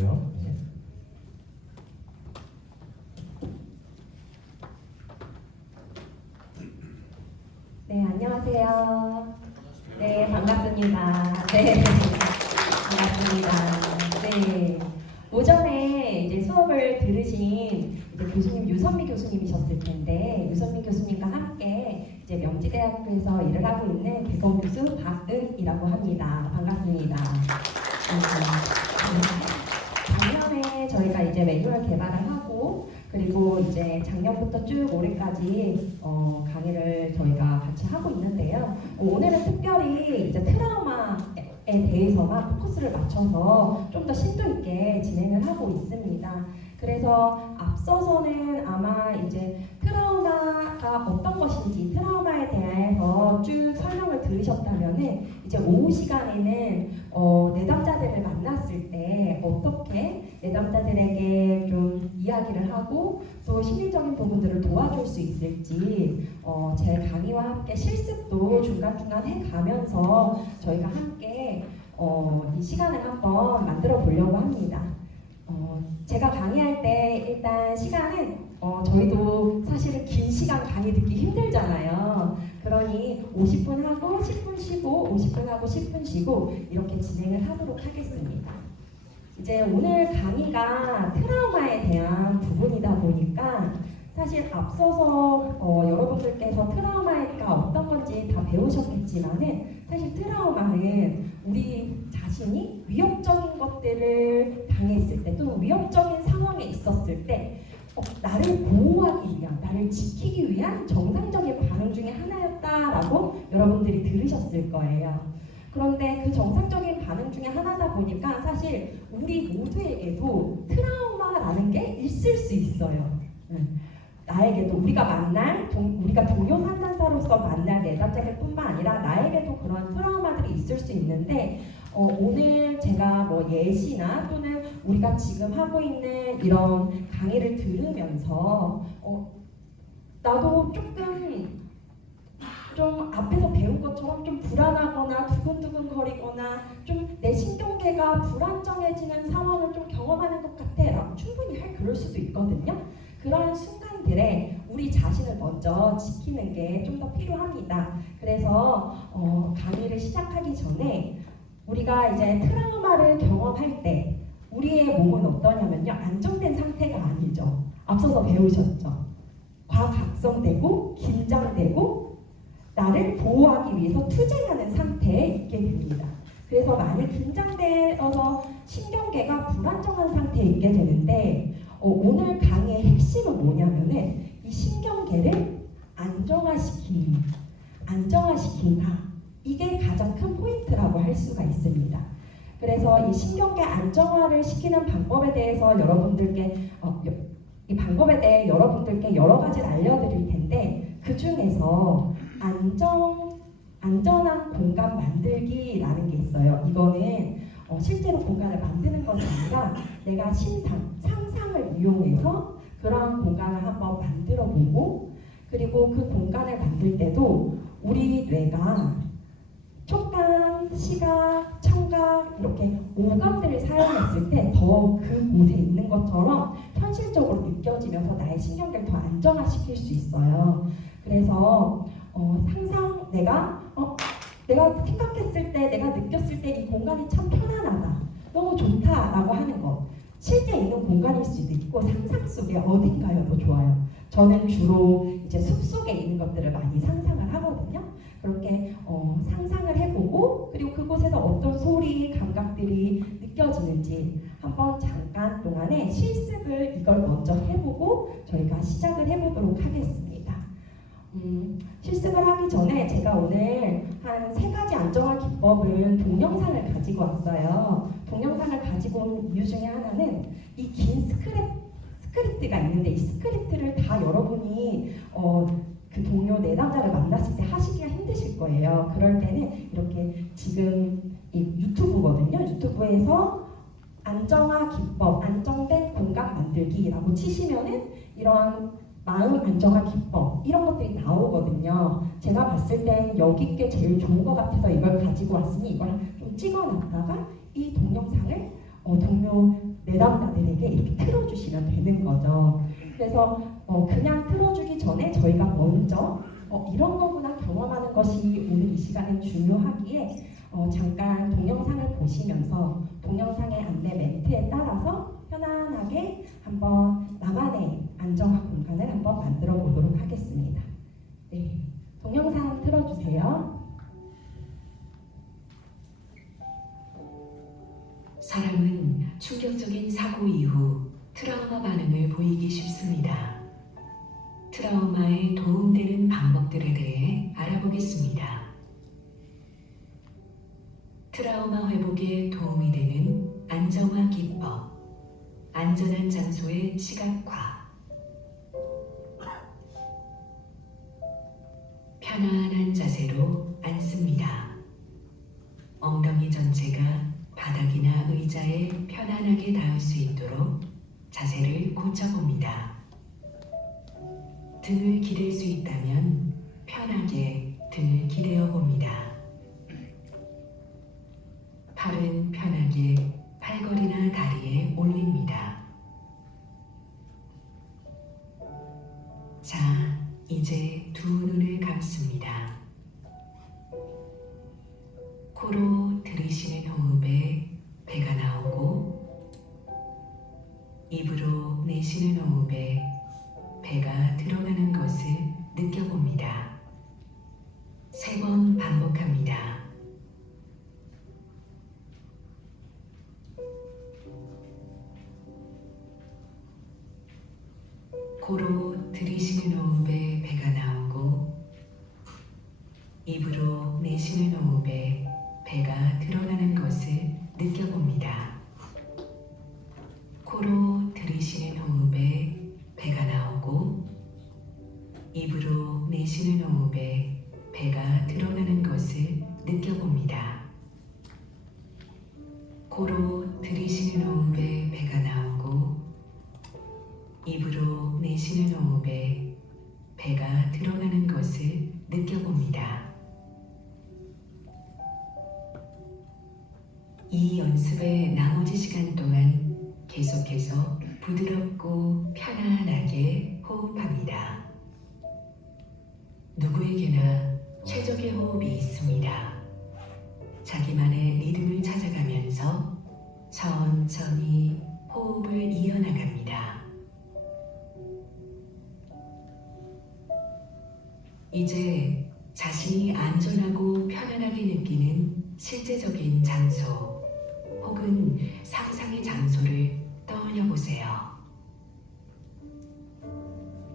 부탁드릴게요. 네. 네, 안녕하세요. 네, 반갑습니다. 네, 반갑습니다. 네, 오전에 이제 수업을 들으신 이제 교수님 유선미 교수님이셨을 텐데, 유선미 교수님과 함께 이제 명지대학교에서 일을 하고 있는 개공 교수 박은이라고 합니다. 반갑습니다. 작년에 저희가 이제 매뉴얼 개발을 하고, 그리고 이제 작년부터 쭉 올해까지 강의를 저희가 같이 하고 있는데요. 오늘은 특별히 이제 트라우마에 대해서만 포커스를 맞춰서 좀 더 심도 있게 진행을 하고 있습니다. 그래서 앞서서는 아마 이제 트라우마가 어떤 것인지, 트라우마에 대해서 쭉 설명을 들으셨다면은 이제 오후 시간에는 내담자들을 만났을 때 어떻게 내담자들에게 좀 이야기를 하고 또 심리적인 부분들을 도와줄 수 있을지 제 강의와 함께 실습도 중간중간 해가면서 저희가 함께 이 시간을 한번 만들어 보려고 합니다. 제가 강의할 때 일단 시간은 저희도 사실은 긴 시간 강의 듣기 힘들잖아요. 그러니 50분 하고 10분 쉬고 50분 하고 10분 쉬고 이렇게 진행을 하도록 하겠습니다. 이제 오늘 강의가 트라우마에 대한 부분이다 보니까 사실 앞서서 여러분들께서 트라우마가 어떤 건지 다 배우셨겠지만은 사실 트라우마는 우리 자신이 위협적인 것들을 당했을 때 또는 위협적인 상황에 있었을 때 나를 보호하기 위한, 나를 지키기 위한 정상적인 반응 중에 하나였다라고 여러분들이 들으셨을 거예요. 그런데 그 정상적인 반응 중에 하나다 보니까 사실 우리 모두에게도 트라우마라는 게 있을 수 있어요. 나에게도 우리가 동료 상담사로서 만날 내담자들뿐만 아니라 나에게도 그런 트라우마들이 있을 수 있는데 오늘 제가 뭐 예시나 또는 우리가 지금 하고 있는 이런 강의를 들으면서 나도 조금 좀 앞에서 배운 것처럼 좀 불안하거나 두근두근거리거나 좀 내 신경계가 불안정해지는 상황을 좀 경험하는 것 같아 라고 충분히 그럴 수도 있거든요. 그런 순간들에 우리 자신을 먼저 지키는 게 좀 더 필요합니다. 그래서 강의를 시작하기 전에 우리가 이제 트라우마를 경험할 때 우리의 몸은 어떠냐면요, 안정된 상태가 아니죠. 앞서서 배우셨죠. 과각성되고 긴장되고 나를 보호하기 위해서 투쟁하는 상태에 있게 됩니다. 그래서 만약 긴장되어서 신경계가 불안정한 상태에 있게 되는데 오늘 강의의 핵심은 뭐냐면은 이 신경계를 안정화시킨다. 이게 가장 큰 포인트라고 할 수가 있습니다. 그래서 이 신경계 안정화를 시키는 방법에 대해서 이 방법에 대해 여러분들께 여러 가지를 알려드릴 텐데 그 중에서 안전한 공간 만들기라는 게 있어요. 이거는 실제로 공간을 만드는 것이 아니라 내가 상상을 이용해서 그러한 공간을 한번 만들어 보고, 그리고 그 공간을 만들 때도 우리 뇌가 촉감, 시각, 청각 이렇게 오감들을 사용했을 때 더 그곳에 있는 것처럼 현실적으로 느껴지면서 나의 신경계를 더 안정화시킬 수 있어요. 그래서 항상 내가 생각했을 때, 내가 느꼈을 때 이 공간이 참 편안하다, 너무 좋다라고 하는 것, 실제 있는 공간일 수도 있고 상상 속에 어딘가여도 좋아요. 저는 주로 이제 숲속에 있는 것들을 많이 상상을 하거든요. 그렇게 상상을 해보고, 그리고 그곳에서 어떤 소리, 감각들이 느껴지는지 한번 잠깐 동안에 실습을 이걸 먼저 해보고 저희가 시작을 해보도록 하겠습니다. 실습을 하기 전에 제가 오늘 한 3가지 안정화 기법은 동영상을 가지고 왔어요. 동영상을 가지고 온 이유 중에 하나는 이 긴 스크립트가 있는데 이 스크립트를 다 여러분이 그 동료 내담자를 만났을 때 하시기가 힘드실 거예요. 그럴 때는 이렇게 지금 이 유튜브거든요. 유튜브에서 안정화 기법, 안정된 공간 만들기라고 치시면은 이런 마음 안정화 기법 이런 것들이 나오거든요. 제가 봤을 땐 여기 게 제일 좋은 것 같아서 이걸 가지고 왔으니 이걸 좀 찍어놨다가 이 동영상을 동료 가족에게 이렇게 틀어주시면 되는 거죠. 그래서 그냥 틀어주기 전에 저희가 먼저 이런 거구나 경험하는 것이 오늘 이 시간에 중요하기에 잠깐 동영상을 보시면서 동영상의 안내 멘트에 따라서 편안하게 한번 나만의 안정화 공간을 한번 만들어 보도록 하겠습니다. 네, 동영상 틀어주세요. 사람은 충격적인 사고 이후 트라우마 반응을 보이기 쉽습니다. 트라우마에 도움되는 방법들에 대해 알아보겠습니다. 트라우마 회복에 도움이 되는 안정화 기법, 안전한 장소의 시각화, 편안한 자세로 앉습니다. 엉덩이 전체가 바닥이나 의자에 편안하게 닿을 수 있도록 자세를 고쳐봅니다. 등을 기댈 수 있다면 편하게 등을 기대어 봅니다. 팔은 편하게 팔걸이나 다리에 올립니다. 자, 이제 두 눈을 감습니다. 코로 들이쉬는 호흡에 배가 나오고 입으로 내쉬는 호흡에 배가 들어가는 것을 느껴봅니다. 3번 반복합니다. 코로 들이쉬는 호흡에 배가 나오고 입으로 내쉬는 호흡에 배가 들어가는 것을 느껴봅니다. 코로 들이쉬는 호흡에 배가 나오고 입으로 내쉬는 호흡에 배가 들어가는 것을 느껴봅니다. 코로 들이쉬는 호흡에 배가 나오고 입으로 내쉬는 호흡에 배가 들어가는 것을 느껴봅니다. 이 연습의 나머지 시간 동안 계속해서 부드럽고 편안하게 호흡합니다. 누구에게나 최적의 호흡이 있습니다. 자기만의 리듬을 찾아가면서 천천히 호흡을 이어나갑니다. 이제 자신이 안전하고 편안하게 느끼는 실제적인 장소 혹은 상상의 장소를 떠올려 보세요.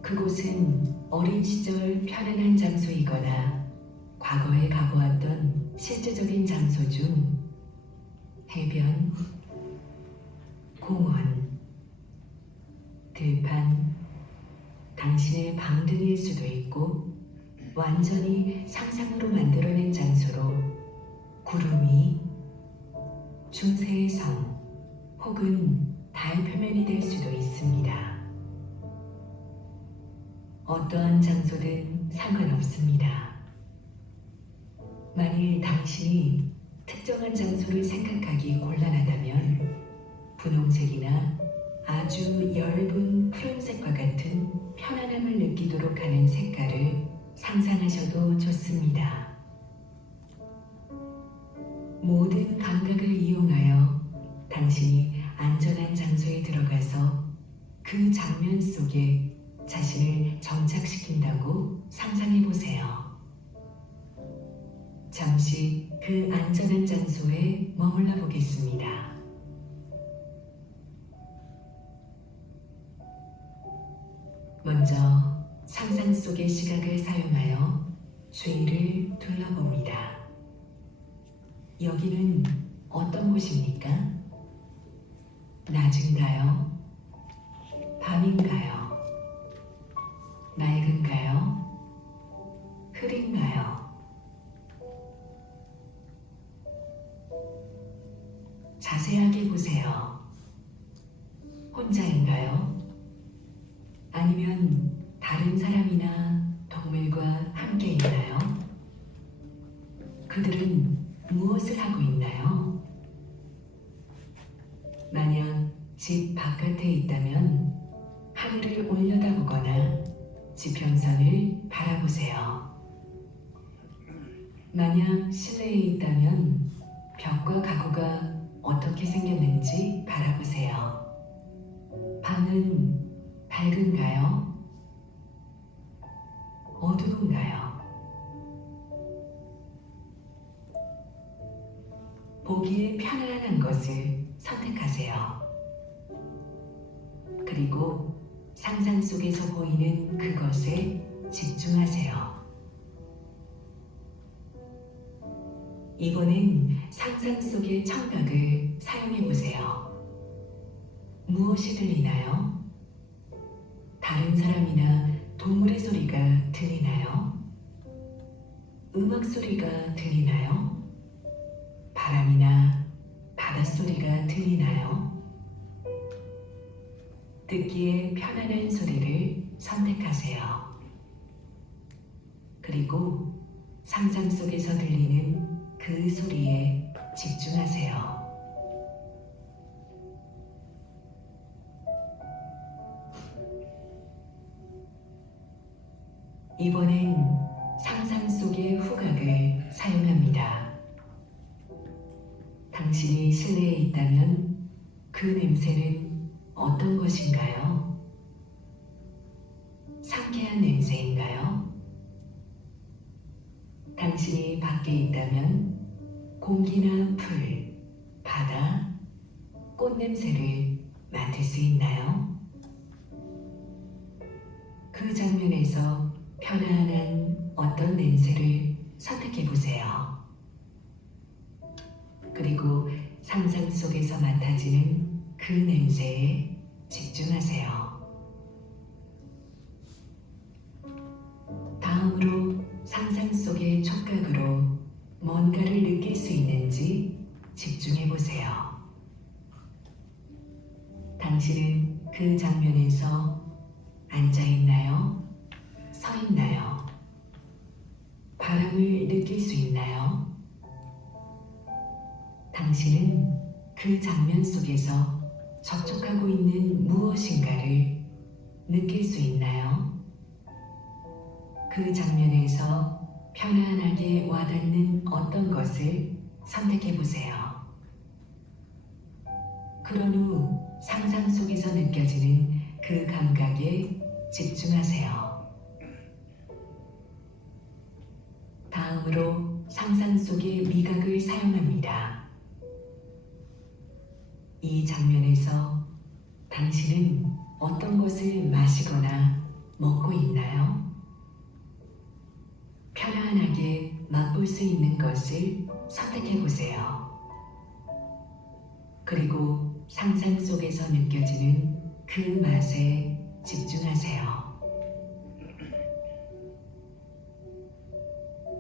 그곳은 어린 시절 편안한 장소이거나 과거에 가보았던 실제적인 장소 중 해변, 공원, 들판, 당신의 방 등일 수도 있고 완전히 상상으로 만들어낸 장소로 구름 위, 중세의 성 혹은 달 표면이 될 수도 있습니다. 어떠한 장소든 상관없습니다. 만일 당신이 특정한 장소를 생각하기 곤란하다면 분홍색이나 아주 엷은 푸른색과 같은 편안함을 느끼도록 하는 색깔을 상상하셔도 좋습니다. 모든 감각을 이용하여 당신이 안전한 장소에 들어가서 그 장면 속에 자신을 정착시킨다고 상상해 보세요. 잠시 그 안전한 장소에 머물러 보겠습니다. 먼저 상상 속의 시각을 사용하여 주위를 둘러봅니다. 여기는 어떤 곳입니까? 낮인가요? 밤인가요? 맑은가요? 흐린가요? 자세하게 보세요. 혼자인가요? 아니면 다른 사람이나 동물과 함께 있나요? 그들은 무엇을 하고 있나요? 만약 집 바깥에 있다면 하늘을 올려다보거나 지평선을 바라보세요. 만약 실내에 있다면 벽과 가구가 어떻게 생겼는지 바라보세요. 방은 밝은가요? 어두운가요? 보기에 편안한 것을 선택하세요. 그리고 상상 속에서 보이는 그것에 집중하세요. 이번엔 상상 속의 청각을 사용해 보세요. 무엇이 들리나요? 다른 사람이나 동물의 소리가 들리나요? 음악 소리가 들리나요? 바람이나 바닷소리가 들리나요? 듣기에 편안한 소리를 선택하세요. 그리고 상상 속에서 들리는 그 소리에 집중하세요. 이번엔 상상 속의 후각을 사용합니다. 당신이 실내에 있다면 그 냄새는 어떤 것인가요? 상쾌한 냄새인가요? 당신이 밖에 있다면 공기나 풀, 바다, 꽃 냄새를 맡을 수 있나요? 그 장면에서 편안한 어떤 냄새를 선택해 보세요. 그리고 상상 속에서 맡아지는 그 냄새에 집중하세요. 다음으로 상상 속의 촉각으로 뭔가를 느낄 수 있는지 집중해 보세요. 당신은 그 장면에서 앉아 있나요? 서 있나요? 바람을 느낄 수 있나요? 당신은 그 장면 속에서 접촉하고 있는 무엇인가를 느낄 수 있나요? 그 장면에서 편안하게 와닿는 어떤 것을 선택해 보세요. 그런 후 상상 속에서 느껴지는 그 감각에 집중하세요. 다음으로 상상 속의 미각을 사용합니다. 이 장면에서 당신은 어떤 것을 마시거나 먹고 있나요? 편안하게 맛볼 수 있는 것을 선택해 보세요. 그리고 상상 속에서 느껴지는 그 맛에 집중하세요.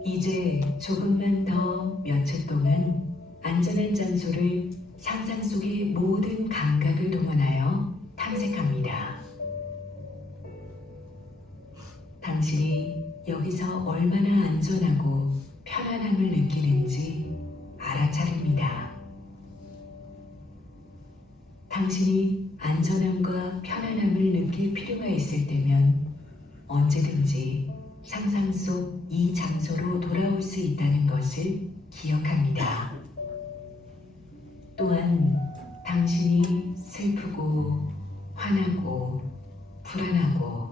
이제 조금만 더 몇 초 동안 안전한 장소를 상상 속의 모든 감각을 동원하여 탐색합니다. 당신이 여기서 얼마나 안전하고 편안함을 느끼는지 알아차립니다. 당신이 안전함과 편안함을 느낄 필요가 있을 때면 언제든지 상상 속 이 장소로 돌아올 수 있다는 것을 기억합니다. 또한 당신이 슬프고 화나고 불안하고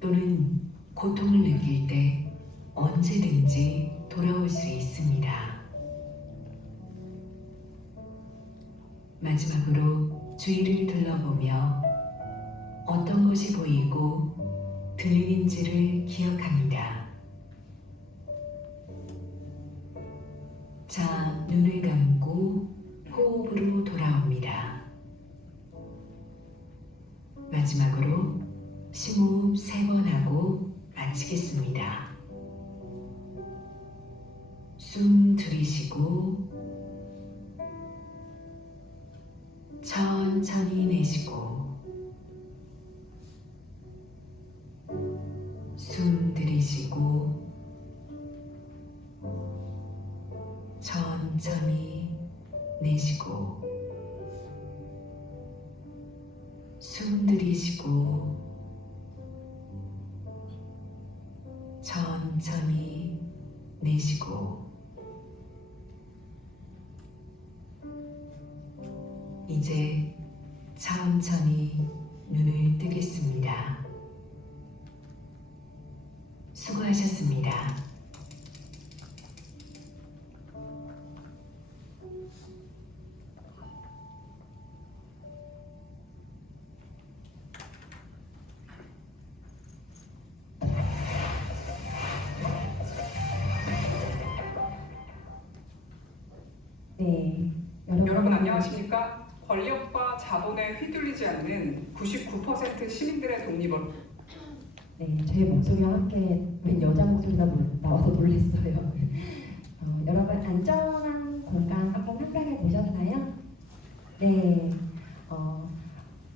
또는 고통을 느낄 때 언제든지 돌아올 수 있습니다. 마지막으로 주위를 둘러보며 어떤 것이 보이고 들리는지를 기억합니다. 자, 눈을 감고 호흡으로 돌아옵니다. 마지막으로 심호흡 3번 하고 마치겠습니다. 숨 들이쉬고 천천히 내쉬고 숨 들이쉬고 천천히 내쉬고 숨 들이쉬고 천천히 내쉬고 이제 천천히 눈을 뜨겠습니다. 수고하셨습니다. 네, 여러분 안녕하십니까? 권력과 자본에 휘둘리지 않는 99% 시민들의 독립을 네, 제 목소리와 함께 웬 여자 목소리가 나와서 놀랐어요. 여러분 안전한 공간 한번 상상해 보셨나요? 네,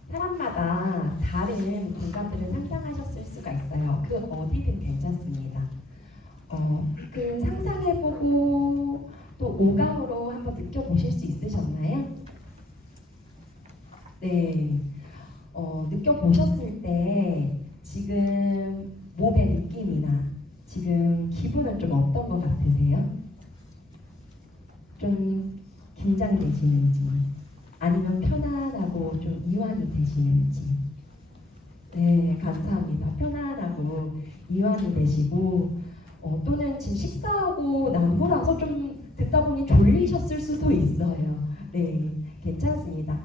사람마다 다른 공간들을 상상하셨을 수가 있어요. 그 어디든 괜찮습니다. 그 상상해보고 또 오감으로 한번 느껴보실 수 있으셨나요? 네, 느껴보셨을 때 지금 몸의 느낌이나 지금 기분은 좀 어떤 것 같으세요? 좀 긴장되시는지 아니면 편안하고 좀 이완이 되시는지. 네, 감사합니다. 편안하고 이완이 되시고 또는 지금 식사하고 난 후라서 좀 듣다 보니 졸리셨을 수도 있어요. 네, 괜찮습니다.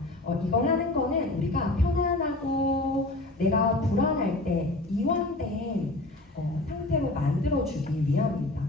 이걸 하는 거는 우리가 편안하고 내가 불안할 때 이완된 상태로 만들어주기 위함입니다.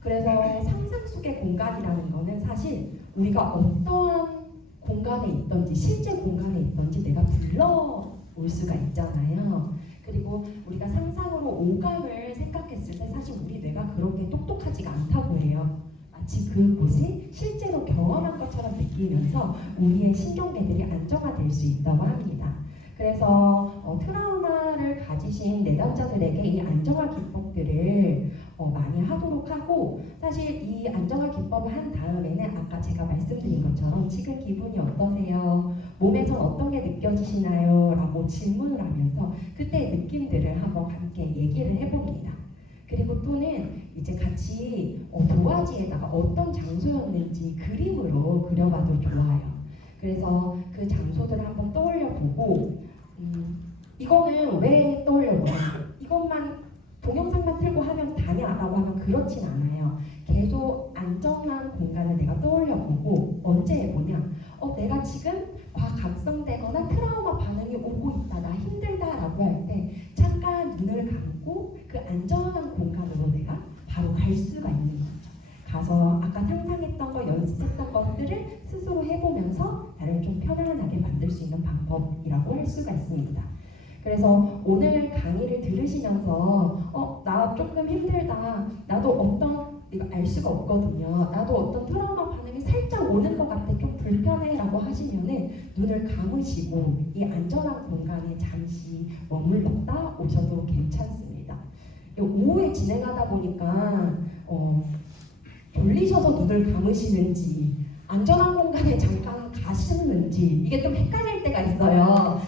그래서 상상 속의 공간이라는 거는 사실 우리가 어떠한 공간에 있던지 실제 공간에 있던지 내가 불러올 수가 있잖아요. 그리고 우리가 상상으로 오감을 생각했을 때 사실 우리 뇌가 그렇게 똑똑하지가 않다고 해요. 마치 그곳이 실제로 경험한 것처럼 느끼면서 우리의 신경계들이 안정화될 수 있다고 합니다. 그래서 트라우마를 가지신 내담자들에게 이 안정화 기법들을 많이 하도록 하고, 사실 이 안정화 기법을 한 다음에는 아까 제가 말씀드린 것처럼 지금 기분이 어떠세요? 몸에선 어떤 게 느껴지시나요? 라고 질문을 하면서 그때 느낌들을 한번 함께 얘기를 해봅니다. 그리고 또는 이제 같이 도화지에다가 어떤 장소였는지 그림으로 그려봐도 좋아요. 그래서 그 장소들을 한번 떠올려보고 이거는 왜 떠올려보아요? 이것만 동영상만 틀고 하면 다냐? 라고 하면 그렇진 않아요. 계속 안전한 공간을 내가 떠올려보고 언제 해보냐? 내가 지금 과각성되거나 트라우마 반응이 오고 있다, 나 힘들다 라고 할 때 잠깐 눈을 감고 그 안전한 공간으로 내가 바로 갈 수가 있는 거죠. 가서 아까 상상했던 거, 연습했던 것들을 스스로 해보면서 나를 좀 편안하게 만들 수 있는 방법이라고 할 수가 있습니다. 그래서 오늘 강의를 들으시면서 나 조금 힘들다, 나도 어떤, 이거 알 수가 없거든요. 나도 어떤 트라우마 반응이 살짝 오는 것 같아, 좀 불편해 라고 하시면은 눈을 감으시고 이 안전한 공간에 잠시 머물렀다 오셔도 괜찮습니다. 오후에 진행하다 보니까 졸리셔서 눈을 감으시는지 안전한 공간에 잠깐 가시는지 이게 좀 헷갈릴 때가 있어요.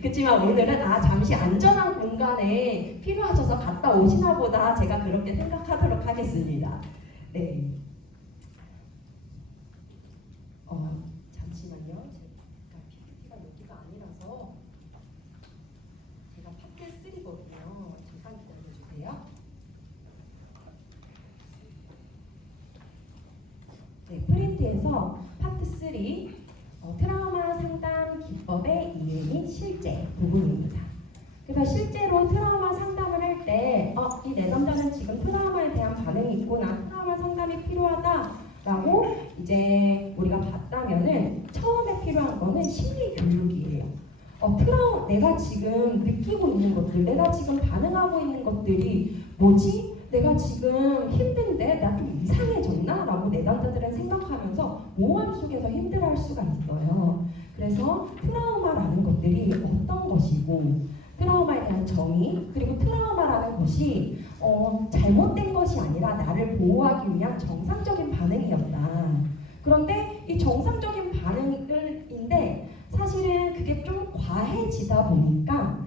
그렇지만 오늘은 잠시 안전한 공간에 필요하셔서 갔다 오시나 보다 제가 그렇게 생각하도록 하겠습니다. 네. 잠시만요. 제가 PPT가 여기가 아니라서 제가 파트 3거든요. 잠깐 기다려주세요. 네, 프린트에서 파트 3 트라우마 상담 기법의 이해 및 실제 부분입니다. 그래서 실제로 트라우마 상담을 할 때 이 내담자는 지금 트라우마에 대한 반응이 있구나, 트라우마 상담이 필요하다라고 이제 우리가 봤다면은 처음에 필요한 거는 심리 교육이에요. 내가 지금 느끼고 있는 것들, 내가 지금 반응하고 있는 것들이 뭐지? 내가 지금 힘든데 나 좀 이상해졌나? 라고 내담자들은 생각하면서 모험 속에서 힘들어할 수가 있어요. 그래서 트라우마라는 것들이 어떤 것이고 트라우마에 대한 정의, 그리고 트라우마라는 것이 잘못된 것이 아니라 나를 보호하기 위한 정상적인 반응이었다. 그런데 이 정상적인 반응인데 사실은 그게 좀 과해지다 보니까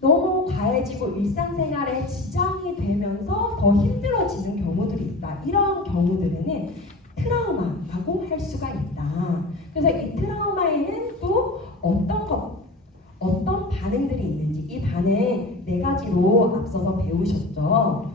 너무 과해지고 일상생활에 지장이 되면서 더 힘들어지는 경우들이 있다. 이런 경우들에는 트라우마라고 할 수가 있다. 그래서 이 트라우마에는 또 어떤 반응들이 있는지, 이 반응 네 가지로 앞서서 배우셨죠.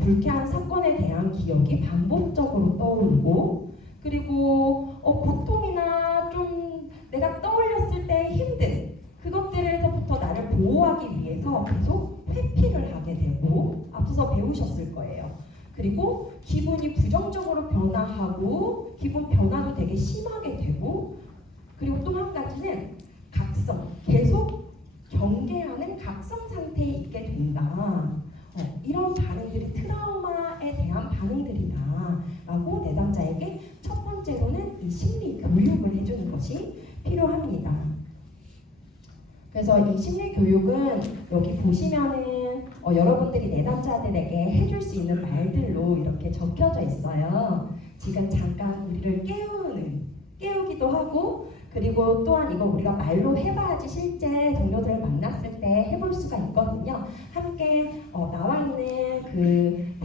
불쾌한 사건에 대한 기억이 반복적으로 떠오르고, 그리고 고통이나 좀 내가 떠올렸을 때 힘든 그것들에서부터 나를 보호하기 위해서 계속 회피를 하게 되고, 앞서서 배우셨을 거예요. 그리고 기분이 부정적으로 변화하고, 기분 변화도 되게 심하게 되고, 그리고 또 한 가지는 각성, 계속 경계하는 각성 상태에 있게 된다. 이런 반응들이 트라우마에 대한 반응들이다 라고 내담자에게 첫 번째로는 이 심리 교육을 해주는 것이 필요합니다. 그래서 이 심리 교육은 여기 보시면은 여러분들이 내담자들에게 해줄 수 있는 말들로 이렇게 적혀져 있어요. 지금 잠깐 우리를 깨우기도 하고, 그리고 또한 이거 우리가 말로 해봐야지 실제 동료들을 만났을 때 해볼 수가 있거든요. 함께 나와 있는 그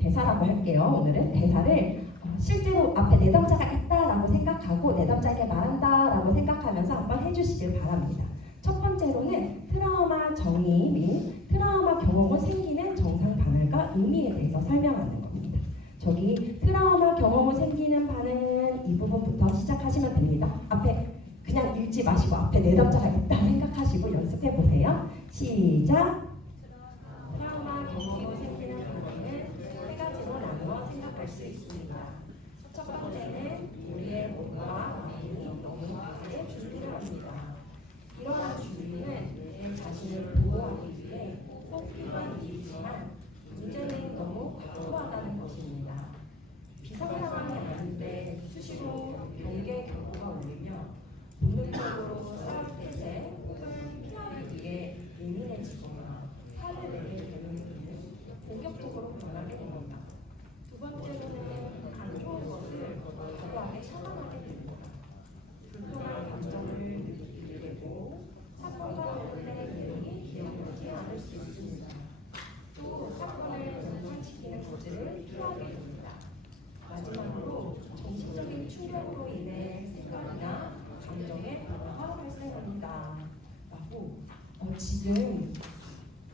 대사라고 할게요. 오늘은 대사를 실제로 앞에 내담자가 있다라고 생각하고 내담자에게 말한다라고 생각하면서 한번 해주시길 바랍니다. 첫 번째로는 트라우마 정의 및 트라우마 경험으로 생기는 정상 반응과 의미에 대해서 설명하는 겁니다. 저기 트라우마 경험으로 생기는 반응은 이 부분부터 시작하시면 됩니다. 앞에 그냥 읽지 마시고 앞에 내담자가 있다 생각하시고 연습해 보세요. 시작. 트라우마 경험으로 생기는 반응은 세 가지로 나누어 생각할 수 있습니다. 첫 번째는 우리의 몸과 마음이 너무 과하게 준비를 합니다. 이러한 준비는 내 자신을 보호하기 위해 꼭 필요한 일이지만 문제는 너무 과도하다는 것입니다. 비상 상황이 아닌데 수시로 경계 경보가 울리며 본능적으로 싸움 태세 혹은 피하기 위해 예민해지거나 화를 내게 되는 일은 공격적으로 변하게 됩니다. 두 번째로는 안 좋은 것을 과도하게 샤망하게 됩니다. 불편한 감정을 느끼게 되고 사건과 관련된 내용이 기억나지 않을 수 있습니다. 또 사건을 연상시키는 것들을 피하게 됩니다. 마지막으로 정신적인 충격으로 인해 생각이나 감정의 변화가 발생합니다. 라고 지금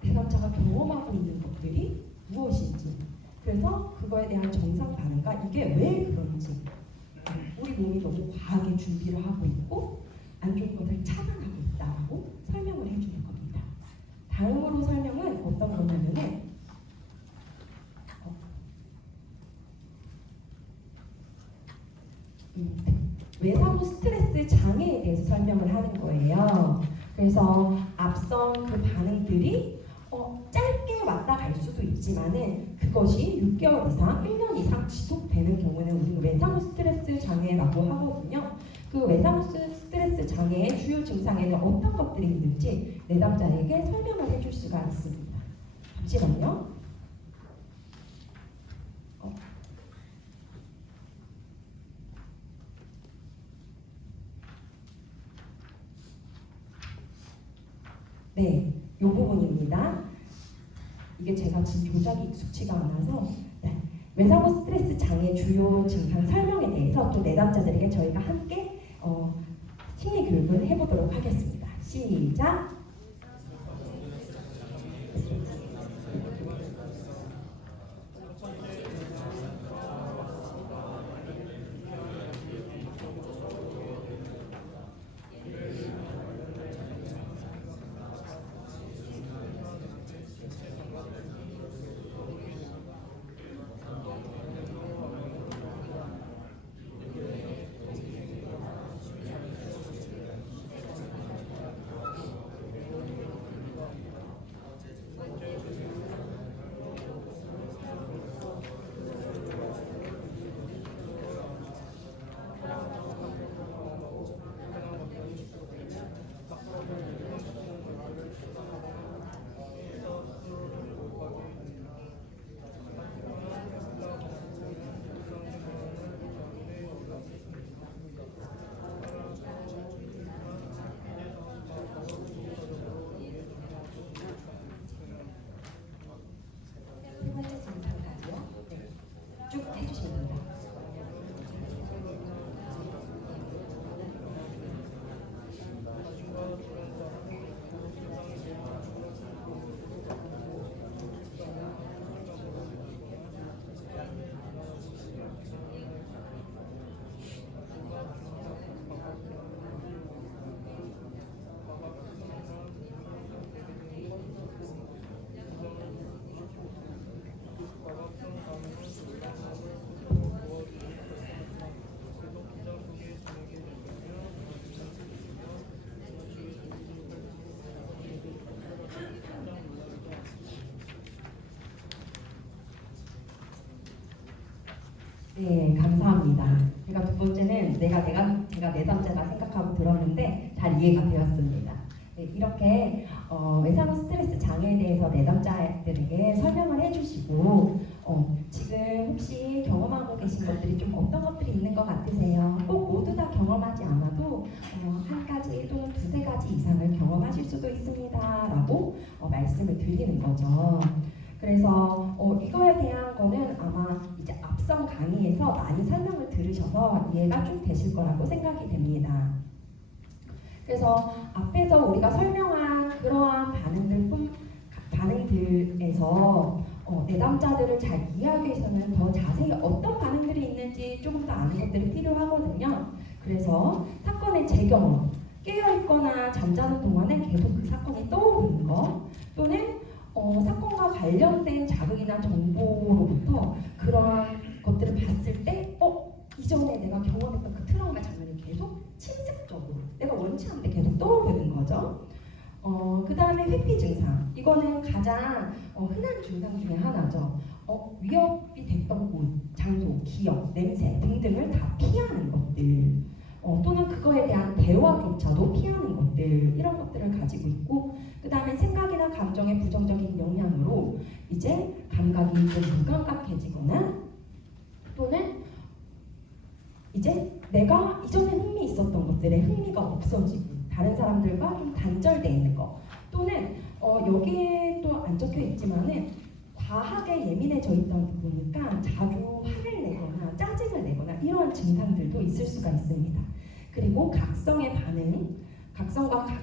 대담자가 경험하고 있는 것들이 무엇인지, 그래서 그거에 대한 정상 반응과 이게 왜 그런지, 우리 몸이 너무 과하게 준비를 하고 있고 안 좋은 것을 차단하고 있다고 설명을 해주는 겁니다. 다음으로 설명은 어떤 거냐면은 외상후 스트레스 장애에 대해서 설명을 하는 거예요. 그래서 앞선 그 반응들이 짧게 왔다 갈 수도 있지만은 그것이 6개월 이상, 1년 이상 지속되는 경우는 우리는 외상후 스트레스 장애라고 하거든요. 그 외상후 스트레스 장애의 주요 증상에는 어떤 것들이 있는지 내담자에게 설명을 해줄 수가 있습니다. 잠시만요. 네, 이 부분입니다. 이게 제가 지금 조작이 익숙치가 않아서 외상후 스트레스 장애 주요 증상 설명에 대해서 또 내담자들에게 저희가 함께 심리 교육을 해보도록 하겠습니다. 시작. 네, 감사합니다. 제가 두 번째는 제가 내담자가 생각하고 들었는데 잘 이해가 되었습니다. 네, 이렇게 외상후 스트레스 장애에 대해서 내담자들에게 설명을 해주시고 지금 혹시 경험하고 계신 것들이 좀 어떤 것들이 있는 것 같으세요? 꼭 모두 다 경험하지 않아도 한 가지 또는 두세 가지 이상을 경험하실 수도 있습니다라고 말씀을 드리는 거죠. 그래서 이거에 대한 거는 아마 이제 앞선 강의에서 많이 설명을 들으셔서 이해가 좀 되실 거라고 생각이 됩니다. 그래서 앞에서 우리가 설명한 그러한 반응들에서 내담자들을 잘 이해하기 위해서는 더 자세히 어떤 반응들이 있는지 조금 더 아는 것들이 필요하거든요. 그래서 사건의 재경험, 깨어있거나 잠자는 동안에 계속 그 사건이 떠오르는 거, 또는 사건과 관련된 자극이나 정보로부터 그러한 것들을 봤을 때 이전에 내가 경험했던 그 트라우마 장면이 계속 침습적으로 내가 원치 않는데 계속 떠오르는 거죠. 그 다음에 회피 증상. 이거는 가장 흔한 증상 중에 하나죠. 위협이 됐던 곳, 장소, 기억, 냄새 등등을 다 피하는 것들. 또는 그거에 대한 대화조차도 피하는 것들, 이런 것들을 가지고 있고, 그 다음에 생각이나 감정의 부정적인 영향으로 이제 감각이 좀 무감각해지거나, 또는 이제 내가 이전에 흥미 있었던 것들에 흥미가 없어지고 다른 사람들과 좀 단절되어 있는 거, 또는 여기에 또 안 적혀 있지만은 과하게 예민해져 있다 보니까 자주 화를 내거나 짜증을 내거나 이러한 증상들도 있을 수가 있습니다. 그리고 각성과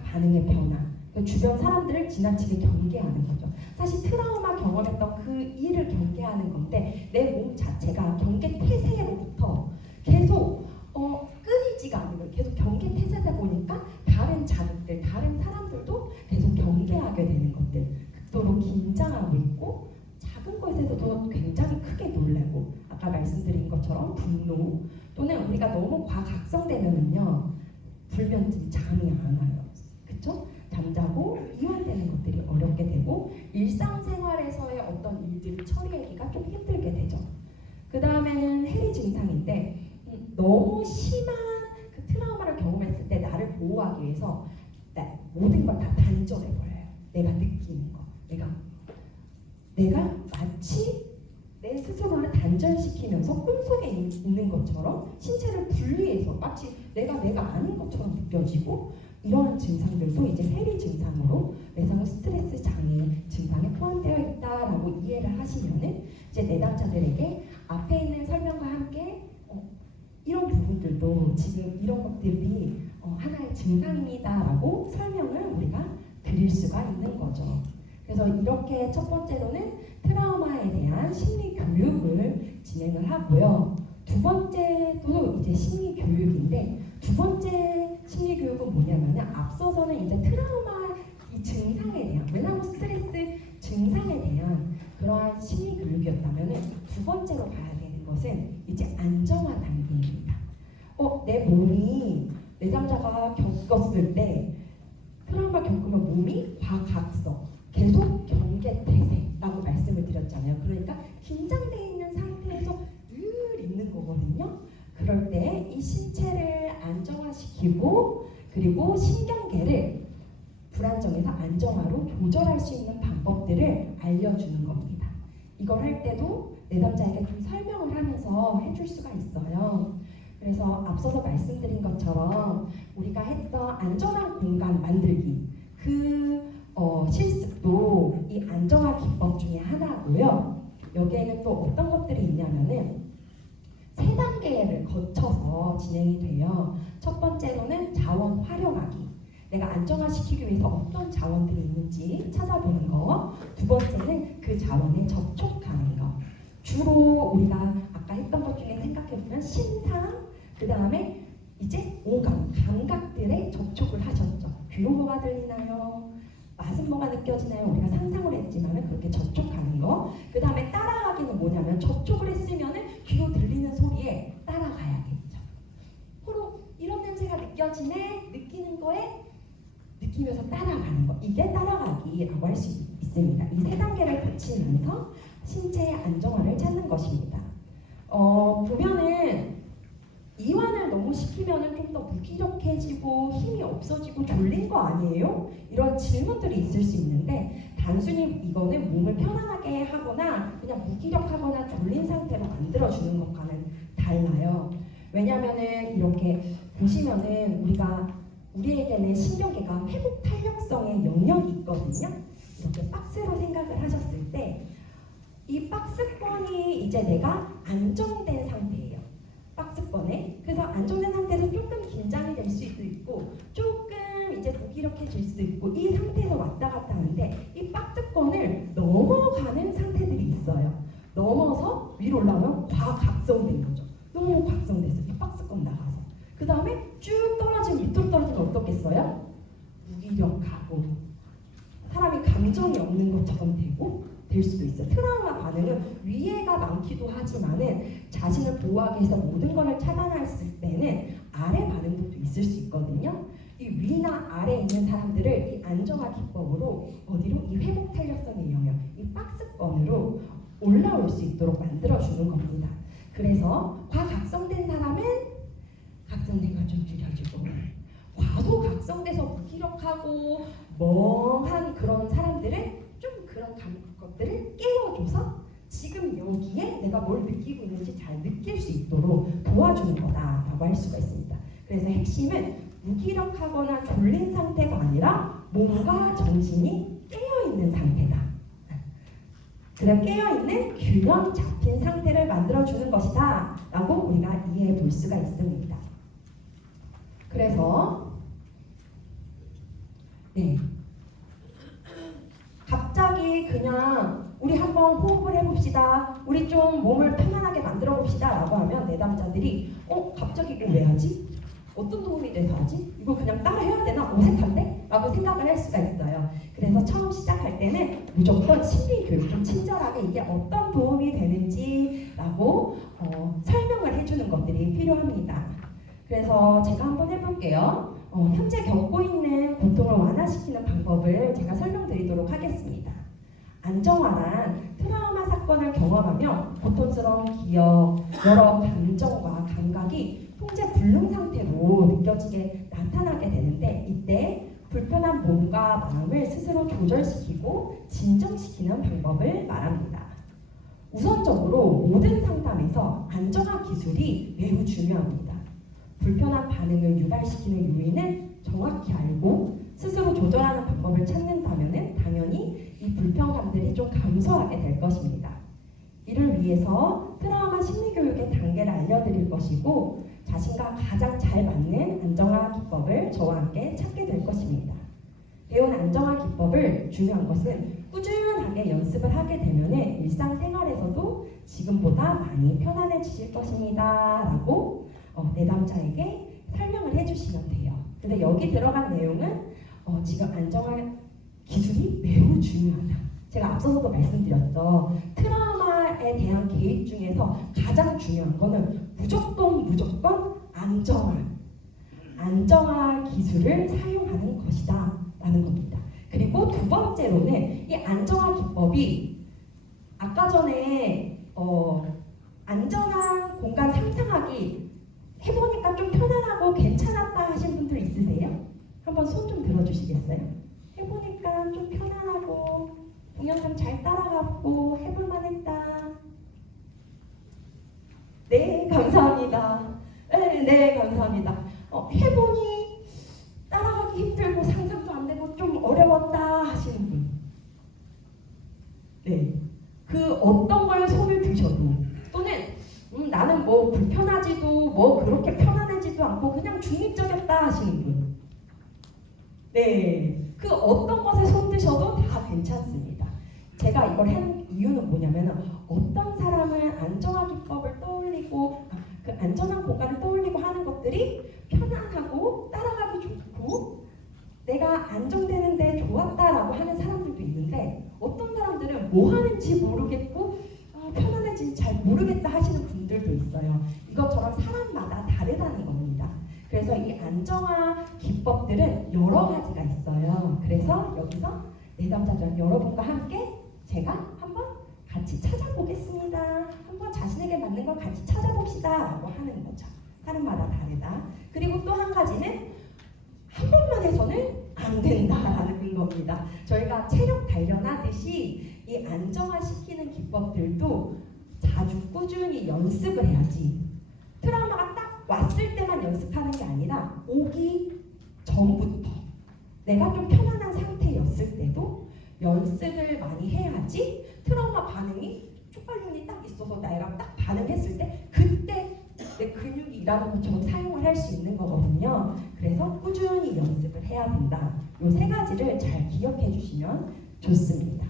반응의 변화, 주변 사람들을 지나치게 경계하는 거죠. 사실 트라우마 경험했던 그 일을 경계하는 건데 내 몸 자체가 경계 태세로부터 계속 끊이지가 않는 거예요. 계속 경계 태세다 보니까 다른 자극들, 다른 사람들도 계속 경계하게 되는 것들, 극도로 긴장하고 있고 작은 것에서도 굉장히 크게 놀라고, 아까 말씀드린 것처럼 분노, 또는 우리가 너무 과각성되면은요 불면증, 잠이 안 와요. 그쵸? 잠자고 이완되는 것들이 어렵게 되고 일상생활에서의 어떤 일들을 처리하기가 좀 힘들게 되죠. 그 다음에는 해리 증상인데 너무 심한 그 트라우마를 경험했을 때 나를 보호하기 위해서 모든 걸 다 단절해버려요. 내가 느끼는 거, 내가 마치 내 스스로를 단절시키면서 꿈속에 있는 것처럼 신체를 분리해서 마치 내가 아닌 것처럼 느껴지고, 이런 증상들도 이제 해리 증상으로 외상후 스트레스 장애 증상에 포함되어 있다라고 이해를 하시면은 이제 내담자들에게 앞에 있는 설명과 함께 이런 부분들도 지금 이런 것들이 하나의 증상입니다라고 설명을 우리가 드릴 수가 있는 거죠. 그래서 이렇게 첫 번째로는 트라우마에 대한 심리 교육을 진행을 하고요. 두 번째도 이제 심리 교육인데, 두 번째 심리 교육은 뭐냐면 앞서서는 이제 트라우마 이 증상에 대한, 외상후 스트레스 증상에 대한 그러한 심리 교육이었다면 두 번째로 가야 되는 것은 이제 안정화 단계입니다. 내 몸이 내담자가 겪었을 때 트라우마 겪으면 몸이 과각성, 계속 경계 태세라고 말씀을 드렸잖아요. 그러니까 긴장되어 있는 상태에서 늘 있는 거거든요. 그럴 때 이 신체를 안정화시키고 그리고 신경계를 불안정에서 안정화로 조절할 수 있는 방법들을 알려주는 겁니다. 이걸 할 때도 내담자에게 좀 설명을 하면서 해줄 수가 있어요. 그래서 앞서서 말씀드린 것처럼 우리가 했던 안전한 공간 만들기, 그 실습도 이 안정화 기법 중에 하나고요. 여기에는 또 어떤 것들이 있냐면은 3단계를 거쳐서 진행이 돼요. 첫 번째로는 자원 활용하기. 내가 안정화시키기 위해서 어떤 자원들이 있는지 찾아보는 거. 두 번째는 그 자원에 접촉하는 거. 주로 우리가 아까 했던 것 중에 생각해보면 신상, 그 다음에 이제 오감, 감각들에 접촉을 하셨죠. 귀로 뭐가 들리나요? 맛은 뭐가 느껴지나요? 우리가 상상을 했지만 그렇게 접촉하는 거. 그 다음에 따라가기는 뭐냐면 접촉을 했으면 귀로 들리는 소리에 따라가야겠죠. 서로 이런 냄새가 느껴지네, 느끼는 거에 느끼면서 따라가는 거. 이게 따라가기라고 할 수 있습니다. 이 3단계를 거치면서 신체의 안정화를 찾는 것입니다. 보면은 이완을 너무 시키면은 좀 더 무기력해지고 힘이 없어지고 졸린 거 아니에요? 이런 질문들이 있을 수 있는데 단순히 이거는 몸을 편안하게 하거나 그냥 무기력하거나 졸린 상태로 만들어주는 것과는 달라요. 왜냐면은 이렇게 보시면은 우리에게는 신경계가 회복 탄력성의 영역이 있거든요. 이렇게 박스로 생각을 하셨을 때 이 박스권이 이제 내가 안정된 상태예요. 박스권에. 그래서 안정된 상태에서 조금 긴장이 될 수도 있고 조금 이제 무기력해질 수도 있고 이 상태에서 왔다 갔다 하는데 이 박스권을 넘어가는 상태들이 있어요. 넘어서 위로 올라오면 과각성된 거죠. 너무 각성됐어. 이 박스권 나가서. 그 다음에 쭉 떨어지면 밑으로 떨어지면 어떻겠어요? 무기력하고 사람이 감정이 없는 것처럼 될 수도 있어요. 트라우마 반응은 위에가 많기도 하지만은 자신을 보호하기 위해서 모든 것을 차단했을 때는 아래 반응도 있을 수 있거든요. 이 위나 아래에 있는 사람들을 이 안정화 기법으로 어디로? 이 회복 탄력성의 영역, 이 박스권으로 올라올 수 있도록 만들어주는 겁니다. 그래서 과각성된 사람은 각성된 걸 좀 줄여주고 과도 각성돼서 무기력하고 멍한 그런 사람들은 좀 그런 것들을 깨워줘서 지금 여기에 내가 뭘 느끼고 있는지 잘 느낄 수 있도록 도와주는 거다라고 할 수가 있습니다. 그래서 핵심은 무기력하거나 졸린 상태가 아니라 몸과 정신이 깨어있는 상태다. 그런 깨어있는 균형 잡힌 상태를 만들어주는 것이다 라고 우리가 이해해 볼 수가 있습니다. 그래서 갑자기 그냥 우리 한번 호흡을 해봅시다. 우리 좀 몸을 편안하게 만들어 봅시다 라고 하면 내담자들이 갑자기 이거 왜 하지? 어떤 도움이 돼서 하지? 이거 그냥 따라 해야 되나? 어색한데? 라고 생각을 할 수가 있어요. 그래서 처음 시작할 때는 무조건 심리교육, 좀 친절하게 이게 어떤 도움이 되는지 라고 설명을 해주는 것들이 필요합니다. 그래서 제가 한번 해볼게요. 현재 겪고 있는 고통을 완화시키는 방법을 제가 설명드리도록 하겠습니다. 안정화란 트라우마 사건을 경험하며 고통스러운 기억, 여러 감정과 감각이 통제 불능 상태로 느껴지게 나타나게 되는데 이때 불편한 몸과 마음을 스스로 조절시키고 진정시키는 방법을 말합니다. 우선적으로 모든 상담에서 안정화 기술이 매우 중요합니다. 불편한 반응을 유발시키는 요인은 정확히 알고 스스로 조절하는 방법을 찾는다면 당연히 이 불편감들이 좀 감소하게 될 것입니다. 이를 위해서 트라우마 심리교육의 단계를 알려드릴 것이고 자신과 가장 잘 맞는 안정화 기법을 저와 함께 찾게 될 것입니다. 배운 안정화 기법을 중요한 것은 꾸준하게 연습을 하게 되면 일상생활에서도 지금보다 많이 편안해지실 것입니다 라고 내담자에게 설명을 해주시면 돼요. 근데 여기 들어간 내용은 지금 안정화 기술이 매우 중요하다. 제가 앞서서도 말씀드렸죠. 트라우마에 대한 개입 중에서 가장 중요한 거는 무조건 안정화 기술을 사용하는 것이다 라는 겁니다. 그리고 두 번째로는 이 안정화 기법이 아까 전에 안전한 공간 상상하기 해보니까 좀 편안하고 괜찮았다 하신 분들 있으세요? 한번 손 좀 들어주시겠어요? 해보니까 좀 편안하고 동영상 잘 따라가고 해볼만 했다. 네, 감사합니다. 네, 감사합니다. 해보니 따라가기 힘들고 상상도 안 되고 좀 어려웠다 하시는 분. 네, 그 어떤 걸 손을 드셔도 또는 나는 뭐 불편하지도 뭐 그렇게 편안하지도 않고 그냥 중립적이었다 하시는 분. 네, 그 어떤 것에 손 드셔도 다 괜찮습니다. 제가 이걸 한 이유는 뭐냐면 어떤 사람은 안정화 기법을 떠올리고 그 안전한 공간을 떠올리고 하는 것들이 편안하고 따라가기 좋고 내가 안정되는데 좋았다라고 하는 사람들도 있는데 어떤 사람들은 뭐 하는지 모르겠고 편안해진지 잘 모르겠다 하시는 분들도 있어요. 이것처럼 사람마다 다르다는 겁니다. 그래서 이 안정화 기법들은 여러 가지가 있어요. 그래서 여기서 내담자들 여러분과 함께 제가 한번 같이 찾아보겠습니다. 한번 자신에게 맞는 걸 같이 찾아봅시다 라고 하는 거죠. 사람마다 다르다. 그리고 또 한 가지는 한 번만 해서는 안 된다라는 겁니다. 저희가 체력 단련하듯이 이 안정화시키는 기법들도 자주 꾸준히 연습을 해야지. 트라우마가 딱 왔을 때만 연습하는 게 아니라 오기 전부터 내가 좀 편안한 상태였을 때도 연습을 많이 해야지 트라우마 반응이 쪽팔림이 딱 있어서 내가 딱 반응했을 때 그때 내 근육이 일하는 것처럼 사용을 할 수 있는 거거든요. 그래서 꾸준히 연습을 해야 된다. 이 세 가지를 잘 기억해 주시면 좋습니다.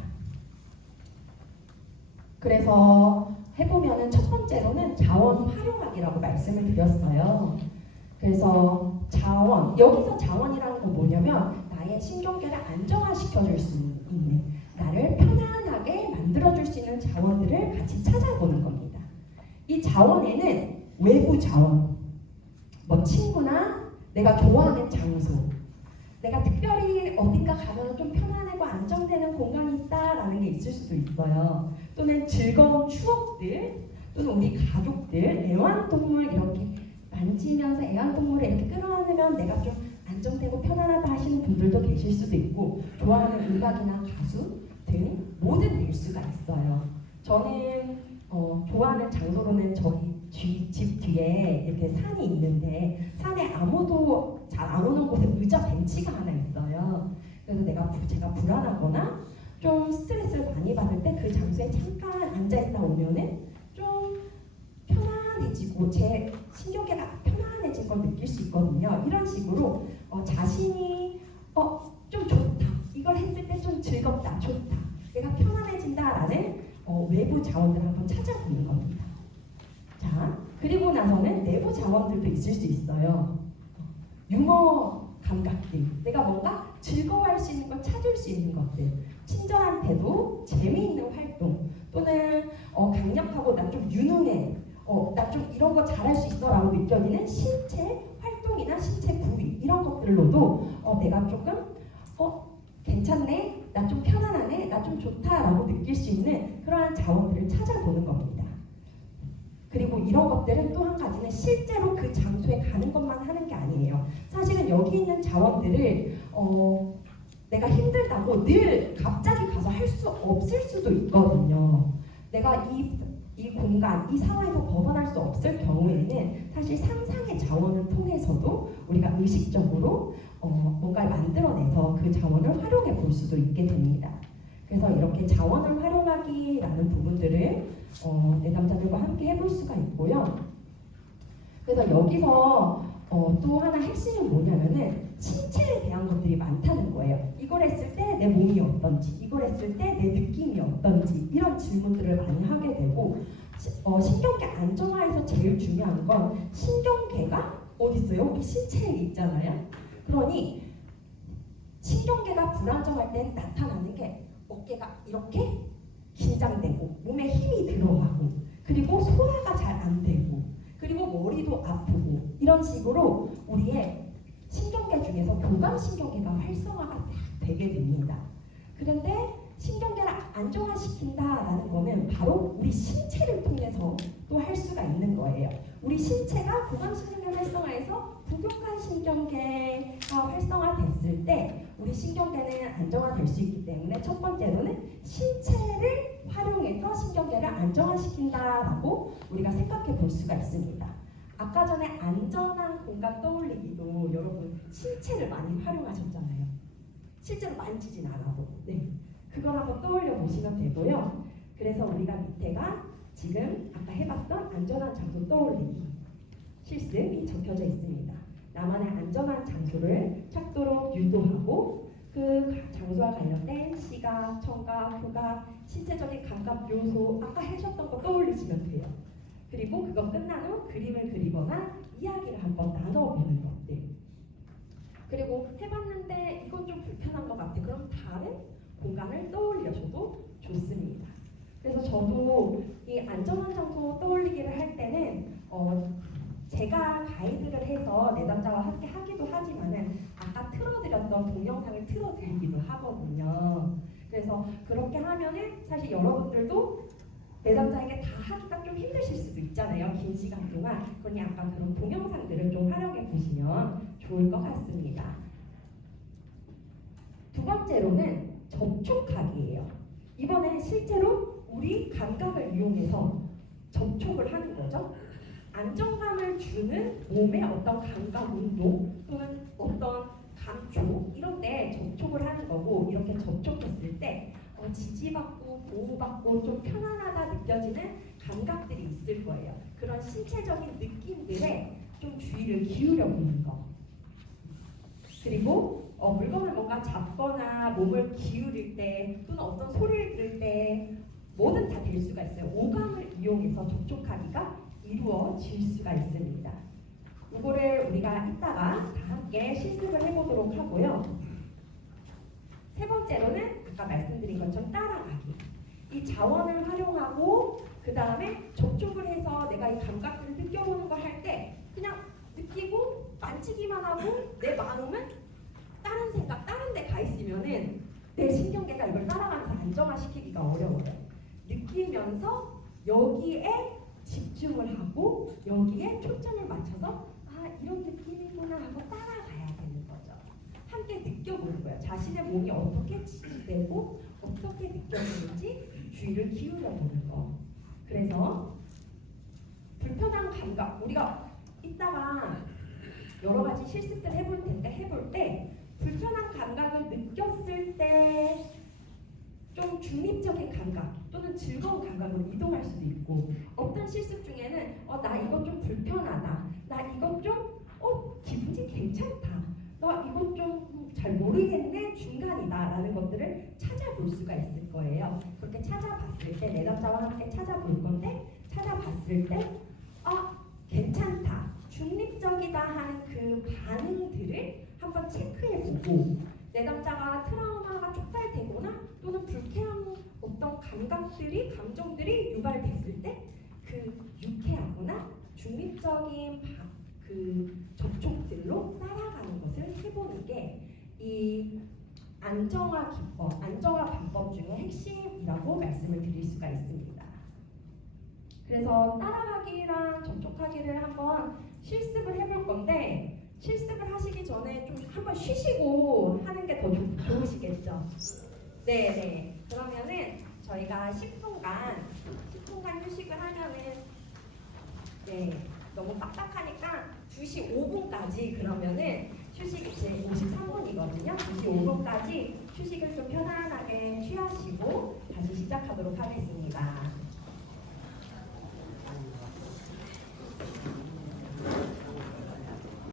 그래서 해보면은 첫 번째로는 자원 활용하기라고 말씀을 드렸어요. 그래서 자원, 여기서 자원이라는 건 뭐냐면 나의 신경계를 안정화시켜줄 수 있는, 나를 편안하게 만들어줄 수 있는 자원들을 같이 찾아보는 겁니다. 이 자원에는 외부 자원, 뭐 친구나 내가 좋아하는 장소, 내가 특별히 어딘가 가면 좀 편안하고 안정되는 공간이 있다라는 게 있을 수도 있어요. 또는 즐거운 추억들, 또는 우리 가족들, 애완동물 이렇게 만지면서 애완동물을 이렇게 끌어안으면 내가 좀 안정되고 편안하다 하시는 분들도 계실 수도 있고, 좋아하는 음악이나 가수 등 모든 일수가 있어요. 저는 좋아하는 장소로는 저희 집 뒤에 이렇게 산이 있는데 산에 아무도 잘 안 오는 곳에 의자 벤치가 하나 있어요. 그래서 제가 불안하거나 좀 스트레스를 많이 받을 때 그 장소에 잠깐 앉아있다 오면은 좀 편안해지고 제 신경계가 편안해진 걸 느낄 수 있거든요. 이런 식으로 자신이 좀 좋다, 이걸 했을 때 좀 즐겁다, 좋다, 내가 편안해진다라는 외부 자원들을 한번 찾아보는 겁니다. 자, 그리고 나서는 내부 자원들도 있을 수 있어요. 유머 감각들, 내가 뭔가 즐거워할 수 있는 걸 찾을 수 있는 것들, 친절한 태도, 재미있는 활동, 또는 강력하고 나 좀 유능해, 나 좀 이런 거 잘할 수 있어 라고 느껴지는 신체 활동이나 신체 부위, 이런 것들로도 내가 조금 괜찮네, 나 좀 편안하네, 나 좀 좋다라고 느낄 수 있는 그러한 자원들을 찾아보는 겁니다. 그리고 이런 것들은 또 한 가지는 실제로 그 장소에 가는 것만 하는 게 아니에요. 사실은 여기 있는 자원들을 내가 힘들다고 늘 갑자기 가서 할 수 없을 수도 있거든요. 내가 이 공간, 이 상황에서 벗어날 수 없을 경우에는 사실 상상의 자원을 통해서도 우리가 의식적으로 뭔가를 만들어내서 그 자원을 활용해 볼 수도 있게 됩니다. 그래서 이렇게 자원을 활용하기라는 부분들을 내담자들과 함께 해볼 수가 있고요. 그래서 여기서 또 하나 핵심은 뭐냐면은 신체에 대한 것들이 많다는 거예요. 이걸 했을 때 내 몸이 어떤지, 이걸 했을 때 내 느낌이 어떤지, 이런 질문들을 많이 하게 되고, 신경계 안정화에서 제일 중요한 건 신경계가 어디 있어요? 우리 신체에 있잖아요. 그러니 신경계가 불안정할 때 나타나는 게 어깨가 이렇게 긴장되고 몸에 힘이 들어가고, 그리고 소화가 잘 안 되고, 그리고 머리도 아프고, 이런 식으로 우리의 신경계 중에서 교감신경계가 활성화가 되게 됩니다. 그런데 신경계를 안정화시킨다라는 거는 바로 우리 신체를 통해서 또 할 수가 있는 거예요. 우리 신체가 교감신경계 활성화해서 부교감신경계가 활성화됐을 때 우리 신경계는 안정화될 수 있기 때문에 첫 번째로는 신체를 활용해서 신경계를 안정화시킨다라고 우리가 생각해 볼 수가 있습니다. 아까 전에 안전한 공간 떠올리기도 여러분 신체를 많이 활용하셨잖아요. 실제로 만지진 않아도. 네. 그걸 한번 떠올려 보시면 되고요. 그래서 우리가 밑에가 지금 아까 해봤던 안전한 장소 떠올리기 실습이 적혀져 있습니다. 나만의 안전한 장소를 찾도록 유도하고 그 장소와 관련된 시각, 청각, 후각, 신체적인 감각 요소 아까 하셨던 거 떠올리시면 돼요. 그리고 그거 끝난 후 그림을 그리거나 이야기를 한번 나눠보는 것들. 그리고 해봤는데 이건 좀 불편한 것 같아. 그럼 다른 공간을 떠올려줘도 좋습니다. 그래서 저도 이 안전한 장소 떠올리기를 할 때는 제가 가이드를 해서 내담자와 함께 하기도 하지만은 아까 틀어드렸던 동영상을 틀어드리기도 하거든요. 그래서 그렇게 하면은 사실 여러분들도 내담자에게 다 하기가 좀 힘드실 수도 있잖아요. 긴 시간 동안. 그러니 약간 그런 동영상들을 좀 활용해 보시면 좋을 것 같습니다. 두 번째로는 접촉하기예요. 이번엔 실제로 우리 감각을 이용해서 접촉을 하는 거죠. 안정감을 주는 몸의 어떤 감각 운동 또는 어떤 감촉 이런 데 접촉을 하는 거고, 이렇게 접촉했을 때 지지받고 보호받고 좀 편안하다 느껴지는 감각들이 있을 거예요. 그런 신체적인 느낌들에 좀 주의를 기울여 보는 거. 그리고 물건을 뭔가 잡거나 몸을 기울일 때 또는 어떤 소리를 들을 때 뭐든 다 될 수가 있어요. 오감을 이용해서 접촉하기가 이루어질 수가 있습니다. 이거를 우리가 이따가 다 함께 실습을 해보도록 하고요. 세 번째로는 아까 말씀드린 것처럼 따라가기. 이 자원을 활용하고 그 다음에 접촉을 해서 내가 이 감각들을 느껴보는 걸 할 때 그냥 느끼고 만지기만 하고 내 마음은 다른 생각, 다른 데 가 있으면은 내 신경계가 이걸 따라가면서 안정화시키기가 어려워요. 느끼면서 여기에 집중을 하고 여기에 초점을 맞춰서 이런 느낌이구나 하고 따라가야 되는 거죠. 함께 느껴보는 거예요. 자신의 몸이 어떻게 지지되고 어떻게 느껴지는지 주의를 기울여 보는 거. 그래서 불편한 감각, 우리가 이따가 여러 가지 실습들 해볼 때 불편한 감각을 느꼈을 때 좀 중립적인 감각 또는 즐거운 감각으로 이동할 수도 있고, 어떤 실습 중에는 나 이거 좀 불편하다, 나 이거 좀 기분이 괜찮다, 나 이거 좀 잘 모르겠네, 중간이다 라는 것들을 찾아볼 수가 있을 거예요. 그렇게 찾아봤을 때 내담자와 함께 찾아볼 건데, 찾아봤을 때 괜찮다, 중립적이다 하는 그 반응들을 한번 체크해보고, 내담자가 트라우마가 촉발되거나 또는 불쾌한 어떤 감각들이, 감정들이 유발됐을 때 그 유쾌하거나 중립적인 그 접촉들로 따라가는 것을 해보는 게 이 안정화 기법, 안정화 방법 중에 핵심이라고 말씀을 드릴 수가 있습니다. 그래서 따라가기랑 접촉하기를 한번 실습을 해볼 건데, 실습을 하시기 전에 좀 한번 쉬시고 하는 게 더 좋으시겠죠? 네. 그러면은 저희가 10분간 휴식을 하면은 너무 빡빡하니까 2시 5분까지 그러면은 휴식 이제 53분이거든요. 2시 5분까지 휴식을 좀 편안하게 취하시고 다시 시작하도록 하겠습니다.